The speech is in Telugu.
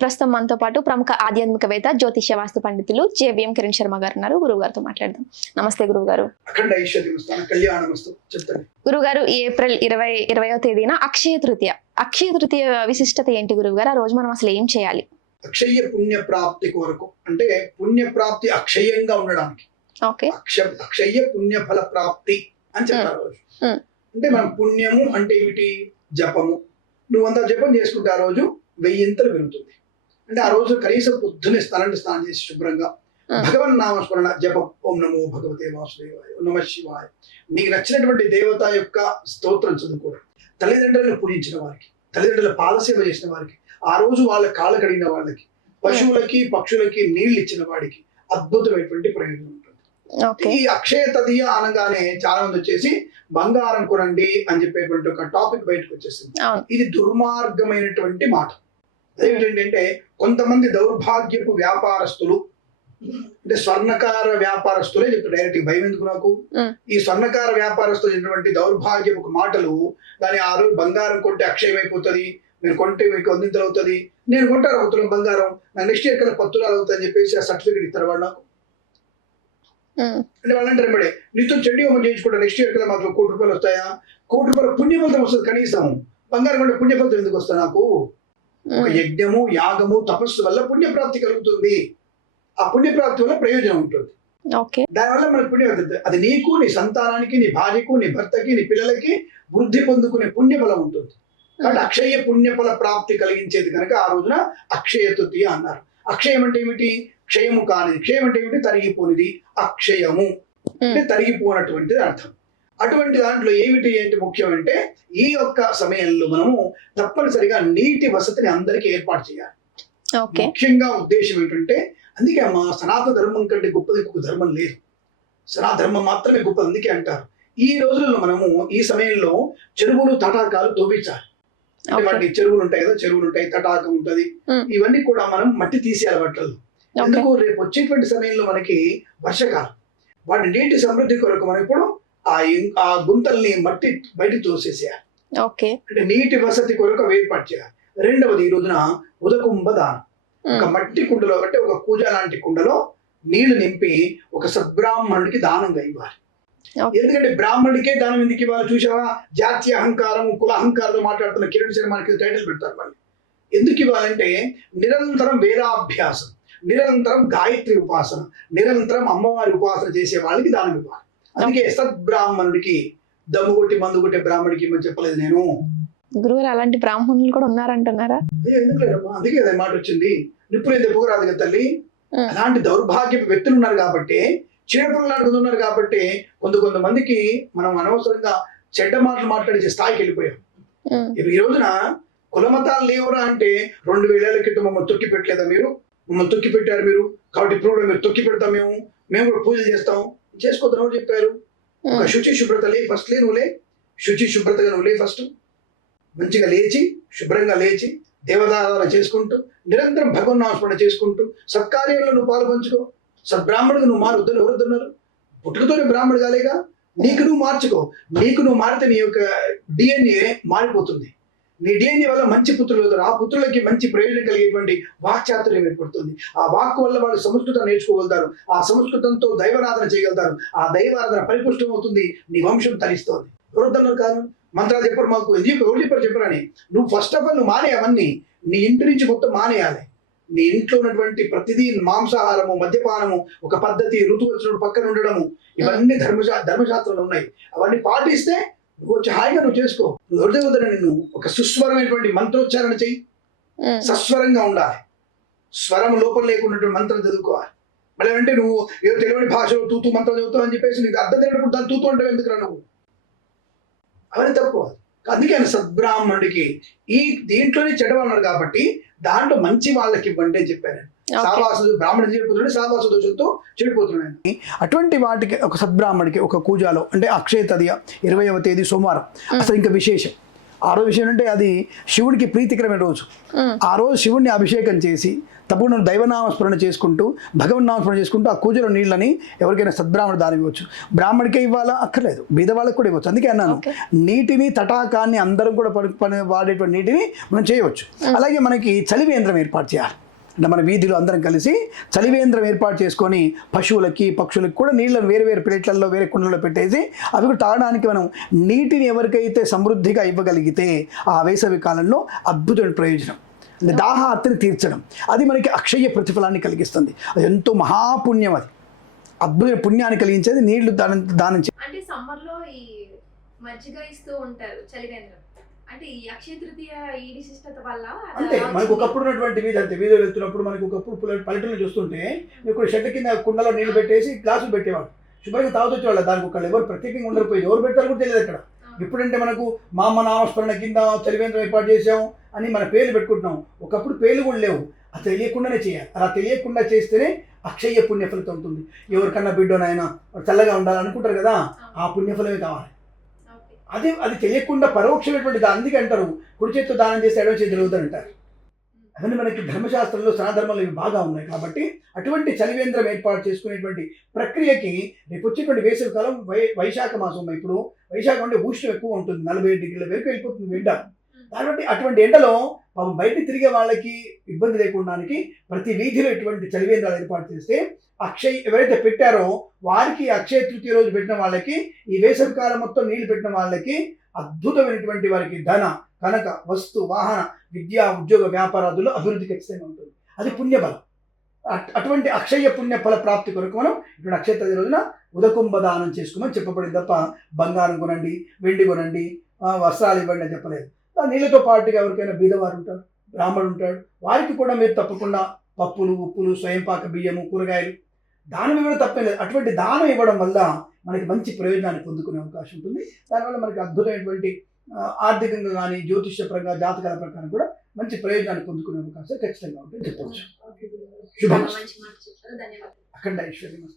ప్రస్తుతం మనతో పాటు ప్రముఖ ఆధ్యాత్మికవేత్త జ్యోతిష్య వాస్తు పండితులు జేవిఎం కిరణ్ శర్మ గారు ఉన్నారు. గురువు గారితో మాట్లాడదాం. నమస్తే గురువు గారు. గురువు గారు, ఏప్రిల్ 20వ తేదీన అక్షయ తృతీయ విశిష్టత ఏంటి గురువు గారు? ఆ రోజు మనం అసలు ఏం చేయాలి? అక్షయ పుణ్య ప్రాప్తి కొరకు, అంటే పుణ్య ప్రాప్తి అక్షయంగా ఉండడానికి. ఓకే, అక్షయ పుణ్య ఫల ప్రాప్తి అని చెప్తారు. అంటే మనం పుణ్యము అంటే ఏమిటి? జపము. నువ్వు అంతా జపం చేసుకుంటే ఆ రోజు 1000 పెరుగుతుంది. అంటే ఆ రోజు కనీసం పొద్దున్నే స్నానం చేసి శుభ్రంగా భగవన్ నామస్మరణ జపం, ఓం నమో భగవతే వాసుదేవాయ, ఓం నమః శివాయ, నీకు నచ్చినటువంటి దేవత యొక్క స్తోత్రం చదువుకోవడం, తల్లిదండ్రులను పూజించిన వారికి, తల్లిదండ్రుల పాదసేవ చేసిన వారికి, ఆ రోజు వాళ్ళ కాళ్ళు కడిగిన వాళ్ళకి, పశువులకి పక్షులకి నీళ్లు ఇచ్చిన వాడికి అద్భుతమైనటువంటి ప్రయోజనం ఉంటుంది. ఈ అక్షయ తదియ అనగానే చాలా మంది వచ్చేసి బంగారం కొనండి అని చెప్పేటువంటి ఒక టాపిక్ బయటకు వచ్చేసింది. ఇది దుర్మార్గమైనటువంటి మాట. అదేంటంటే కొంతమంది దౌర్భాగ్యపు వ్యాపారస్తులు, అంటే స్వర్ణకార వ్యాపారస్తులే చెప్తారు డైరెక్ట్. భయం ఎందుకు నాకు? ఈ స్వర్ణకార వ్యాపారస్తులు చెప్పినటువంటి దౌర్భాగ్యపు మాటలు, దాని ఆ రోజు బంగారం కొంటే అక్షయం అయిపోతుంది, మీరు కొంటే మీకు 100 అవుతుంది, నేను కొంటారు అవుతున్నాం బంగారం, నాకు నెక్స్ట్ ఇయర్ కల్లా 10 తులాలు అవుతుంది అని చెప్పేసి ఆ సర్టిఫికేట్ ఇస్తారు వాళ్ళు నాకు. అంటే వాళ్ళంటారు మేడే నీతో చెడ్డి హోమం చేయించుకుంటా, నెక్స్ట్ ఇయర్ కల్లా మాకు 1 కోటి రూపాయలు వస్తాయా? 1 కోటి రూపాయల పుణ్యఫలితం వస్తుంది కనీసం. బంగారం కొంటే పుణ్యఫలితం ఎందుకు వస్తుంది నాకు? ఒక యజ్ఞము, యాగము, తపస్సు వల్ల పుణ్యప్రాప్తి కలుగుతుంది. ఆ పుణ్యప్రాప్తి వల్ల ప్రయోజనం ఉంటుంది. దానివల్ల మనకు పుణ్యం అవుతుంది. అది నీకు, నీ సంతానానికి, నీ భార్యకు, నీ భర్తకి, నీ పిల్లలకి వృద్ధి పొందుకునే పుణ్యఫలం ఉంటుంది. కాబట్టి అక్షయ పుణ్యఫల ప్రాప్తి కలిగించేది కనుక ఆ రోజున అక్షయ తృతీయ అన్నారు. అక్షయం అంటే ఏమిటి? క్షయము కానిది. క్షయం అంటే ఏమిటి? తరిగిపోనిది. అక్షయము అంటే తరిగిపోనటువంటిది అర్థం. అటువంటి దాంట్లో ఏమిటి ముఖ్యం అంటే ఈ యొక్క సమయంలో మనము తప్పనిసరిగా నీటి వసతిని అందరికీ ఏర్పాటు చేయాలి. ముఖ్యంగా ఉద్దేశం ఏంటంటే, అందుకే అమ్మా సనాతన ధర్మం కంటే గొప్పది ఇంకొక ధర్మం లేదు, సనాతన ధర్మం మాత్రమే గొప్పది. అందుకే అంటారు ఈ రోజుల్లో మనము ఈ సమయంలో చెరువులు, తటాకాలు తోపించాలి. అంటే వాటి చెరువులు ఉంటాయి కదా, చెరువులు ఉంటాయి, తటాకం ఉంటది, ఇవన్నీ కూడా మనం మట్టి తీసేయాలి బట్టలు. ఎందుకు? రేపు వచ్చేటువంటి సమయంలో మనకి వర్షకాలం, వాటి నీటి సమృద్ధి కొరకు మనం ఇప్పుడు ఆ గుంతల్ని మట్టి బయటికి తోసేసేయాలి. అంటే నీటి వసతి కొరకు ఏర్పాటు చేయాలి. రెండవది, ఈ రోజున ఉదకుంభ దానం. ఒక మట్టి కుండలో, అంటే ఒక కూజ లాంటి కుండలో నీళ్లు నింపి ఒక సద్బ్రాహ్మణుడికి దానంగా ఇవ్వాలి. ఎందుకంటే బ్రాహ్మణుడికే దానం ఎందుకు ఇవ్వాలి? చూసావా, జాతీయ అహంకారం, కుల అహంకారంతో మాట్లాడుతున్న కిరణ్ శర్మకి టైటిల్ పెడతారు వాళ్ళు. ఎందుకు ఇవ్వాలంటే నిరంతరం వేదాభ్యాసం, నిరంతరం గాయత్రి ఉపాసన, నిరంతరం అమ్మవారి ఉపాసన చేసే వాళ్ళకి దానం ఇవ్వాలి. అందుకే సద్బ్రాహ్మణుడికి, దమ్ము కొట్టి మందు కొట్టే బ్రాహ్మణుడికి ఇవ్వని చెప్పలేదు నేను. గురువులు అలాంటి బ్రాహ్మణులు కూడా ఉన్నారంటున్నారా? ఎందుకు లేదమ్మా, అందుకే కదా మాట వచ్చింది. నిప్పులు తెప్పుకోరాదు కదా తల్లి. అలాంటి దౌర్భాగ్య వ్యక్తులు ఉన్నారు కాబట్టి, చీడపుల్లాంటి ఉన్నారు కాబట్టి కొంతమందికి మనం అనవసరంగా చెడ్డ మాటలు మాట్లాడే స్థాయికి వెళ్ళిపోయాం. ఈ రోజున కులమతాలు లేవురా అంటే 2000 ఏళ్ల క్రితం మమ్మల్ని తొక్కి పెట్టలేదా మీరు? మమ్మల్ని తొక్కి పెట్టారు మీరు, కాబట్టి ఇప్పుడు మీరు తొక్కి పెడతాం, మేము కూడా పూజలు చేస్తాం. చేసుకోవద్దు చెప్పారు. ఒక శుచి శుభ్రత లే, ఫస్ట్ లే, నువ్వు లే, శుచి శుభ్రతగా నువ్వు లే, ఫస్ట్ మంచిగా లేచి శుభ్రంగా లేచి దేవతారాధన చేసుకుంటూ నిరంతరం భగవన్ నామస్మరణ చేసుకుంటూ సత్కార్యంలో నువ్వు పాలు పంచుకో. సద్బ్రాహ్మణుడు నువ్వు మారుద్దని ఎవరుతున్నారు? పుట్టుకతోనే బ్రాహ్మణుడు కాలేగా, నీకు నువ్వు మార్చుకో. నీకు నువ్వు మారితే నీ యొక్క DNA మారిపోతుంది. నీ DNA వల్ల మంచి పుత్రులు అవుతారు. ఆ పుత్రులకి మంచి ప్రయోజనం కలిగేటువంటి వాక్చాతుర్యం ఏర్పడుతుంది. ఆ వాక్కు వల్ల వాళ్ళు సంస్కృతం నేర్చుకోగలుగుతారు. ఆ సంస్కృతంతో దైవారాధన చేయగలుగుతారు. ఆ దైవారాధన పరిపుష్టం అవుతుంది, నీ వంశం తరిస్తోంది. ఎవరుద్దన్నారు కాదు, మంత్రాలు చెప్పరు మాకు, ఎవరు చెప్పరని. నువ్వు ఫస్ట్ ఆఫ్ ఆల్ నువ్వు మానే, అవన్నీ నీ ఇంటి నుంచి మొత్తం మానేయాలి. నీ ఇంట్లో ఉన్నటువంటి ప్రతిదీ మాంసాహారము, మద్యపానము, ఒక పద్ధతి, ఋతువు వచ్చినప్పుడు పక్కన ఉండడము, ఇవన్నీ ధర్మశాస్త్రంలో ఉన్నాయి. అవన్నీ పాటిస్తే నువ్వు వచ్చి హాయిగా నువ్వు చేసుకో. నువ్వు ఎవరిదేవుతానని నిన్ను ఒక సుస్వరమైనటువంటి మంత్రోచ్చారణ చెయ్యి. సస్వరంగా ఉండాలి, స్వరం లోపం లేకున్నటువంటి మంత్రం చదువుకోవాలి. మళ్ళీ అంటే నువ్వు ఏదో తెలియని భాషలో తూతూ మంత్రం చదువుతావు అని చెప్పేసి నీకు అర్థం తెలియనప్పుడు దాన్ని తూతూ అంటే ఎందుకురా నువ్వు? అవన్నీ తప్పు. అందుకే ఆయన సద్బ్రాహ్మణుడికి ఈ దీంట్లోనే చెడవన్నారు కాబట్టి దాంట్లో మంచి వాళ్ళకి ఇవ్వండి అని చెప్పాను. సావాసు బ్రాహ్మణుడు చెడిపోతున్నాడు, సావాసు దోషంతో చెడిపోతున్నాడు. అటువంటి వాటికి ఒక సద్బ్రాహ్మణుడికి ఒక కూజాలో, అంటే అక్షయ తదియ 20వ తేదీ సోమవారం. అసలు ఇంకా విశేషం, ఆ రోజు విషయం అంటే అది శివుడికి ప్రీతికరమైన రోజు. ఆ రోజు శివుడిని అభిషేకం చేసి తప్పకుండా దైవనామస్మరణ చేసుకుంటూ భగవన్నామస్మరణ చేసుకుంటూ ఆ కూజలో నీళ్ళని ఎవరికైనా సద్బ్రాహ్మణ దానం ఇవ్వచ్చు. బ్రాహ్మడికే ఇవ్వాలా అక్కర్లేదు, బీద వాళ్ళకి కూడా ఇవ్వచ్చు. అందుకే అన్నాను నీటిని తటాకాన్ని అందరం కూడా వాడేటువంటి నీటిని మనం చేయవచ్చు. అలాగే మనకి చలివేంద్రం ఏర్పాటు చేయాలి. అంటే మన వీధిలో అందరం కలిసి చలివేంద్రం ఏర్పాటు చేసుకొని పశువులకి పక్షులకి కూడా నీళ్ళని వేరు వేరు ప్లేట్లలో వేరే కుండల్లో పెట్టేసి అవి కూడా తాగడానికి మనం నీటిని ఎవరికైతే సమృద్ధిగా ఇవ్వగలిగితే ఆ వేసవి కాలంలో అద్భుతమైన ప్రయోజనం. అంటే దాహార్తిని తీర్చడం, అది మనకి అక్షయ ప్రతిఫలాన్ని కలిగిస్తుంది. అది ఎంతో మహాపుణ్యం, అది అద్భుతమైన పుణ్యాన్ని కలిగించేది నీళ్లు దానం అంటే సమ్మర్ లో ఈ మజ్జిగ ఇస్తూ ఉంటారు చలివేంద్రం, అంటే ఈ అక్షయ తృతీయ ఈ విశిష్టత వల్ల అంటే మనకు ఒకప్పుడు ఉన్నటువంటి వీధి అంతే. వీధిలో వెళ్తున్నప్పుడు మనకు ఒకప్పుడు పల్లెటూళ్ళు చూస్తుంటే ఇప్పుడు షెడ్ కింద కుండలో నీళ్లు పెట్టేసి గ్లాసులు పెట్టేవాడు, శుభ్రంగా తాగుతొచ్చేవాళ్ళు. దానికి ఒకళ్ళు ఎవరు ప్రత్యేకంగా ఉండకపోయేది, ఎవరు పెడతారు కూడా తెలియదు అక్కడ. ఇప్పుడంటే మనకు మా అమ్మ నామస్మరణ కింద చలివేంద్రం ఏర్పాటు చేసాం అని మన పేర్లు పెట్టుకుంటున్నాం. ఒకప్పుడు పేర్లు కూడా లేవు, అది తెలియకుండానే చేయాలి. అలా తెలియకుండా చేస్తేనే అక్షయ పుణ్యఫలితం ఉంటుంది. ఎవరికన్నా బిడ్డనైనా చల్లగా ఉండాలనుకుంటారు కదా, ఆ పుణ్యఫలమే కావాలి. అది తెలియకుండా పరోక్షమైనటువంటి అందుకే అంటారు కుడి చేతితో దానం చేస్తే ఎడవ చేతి జరుగుతుంది అంటారు. అవన్నీ మనకి ధర్మశాస్త్రంలో సనాధర్మాలు ఇవి బాగా ఉన్నాయి. కాబట్టి అటువంటి చలివేంద్రం ఏర్పాటు చేసుకునేటువంటి ప్రక్రియకి రేపు వచ్చేటువంటి వేసవి కాలం వైశాఖ మాసం. ఇప్పుడు వైశాఖం అంటే ఉష్ణం ఎక్కువ ఉంటుంది, 47 డిగ్రీల వరకు వెళ్ళిపోతుంది ఎండ. కాబట్టి అటువంటి ఎండలో బయట తిరిగే వాళ్ళకి ఇబ్బంది లేకుండానికి ప్రతి వీధిలో ఇటువంటి చలివేంద్రాలు ఏర్పాటు చేస్తే ఎవరైతే పెట్టారో వారికి అక్షయ తృతీయ రోజు పెట్టిన వాళ్ళకి ఈ వేసవి కాలం మొత్తం నీళ్లు పెట్టిన వాళ్ళకి అద్భుతమైనటువంటి వారికి ధన కనక వస్తు వాహన విద్యా ఉద్యోగ వ్యాపారాదుల్లో అభివృద్ధి ఖచ్చితంగా ఉంటుంది. అది పుణ్యబలం. అటువంటి అక్షయ పుణ్య ఫల ప్రాప్తి కొరకు మనం ఇప్పుడు అక్షయ తృతీయ రోజున ఉదకుంభ దానం చేసుకోమని చెప్పబడింది తప్ప బంగారం కొనండి, వెండి కొనండి, వస్త్రాలు ఇవ్వండి అని చెప్పలేదు. నీళ్ళతో పాటుగా ఎవరికైనా బీదవారు ఉంటారు, బ్రాహ్మణుడు ఉంటాడు, వారికి కూడా మీరు తప్పకుండా పప్పులు ఉప్పులు స్వయంపాక బియ్యము కూరగాయలు దానం ఇవ్వడం తప్పేం లేదు. అటువంటి దానం ఇవ్వడం వల్ల మనకి మంచి ప్రయోజనాన్ని పొందుకునే అవకాశం ఉంటుంది. దానివల్ల మనకి అద్భుతమైనటువంటి ఆర్థికంగా కానీ జ్యోతిష్యపరంగా జాతకాల ప్రకారం కూడా మంచి ప్రయోజనాన్ని పొందుకునే అవకాశం ఖచ్చితంగా ఉంటుంది చెప్పవచ్చు. శుభం. అఖండ ఐశ్వర్యం.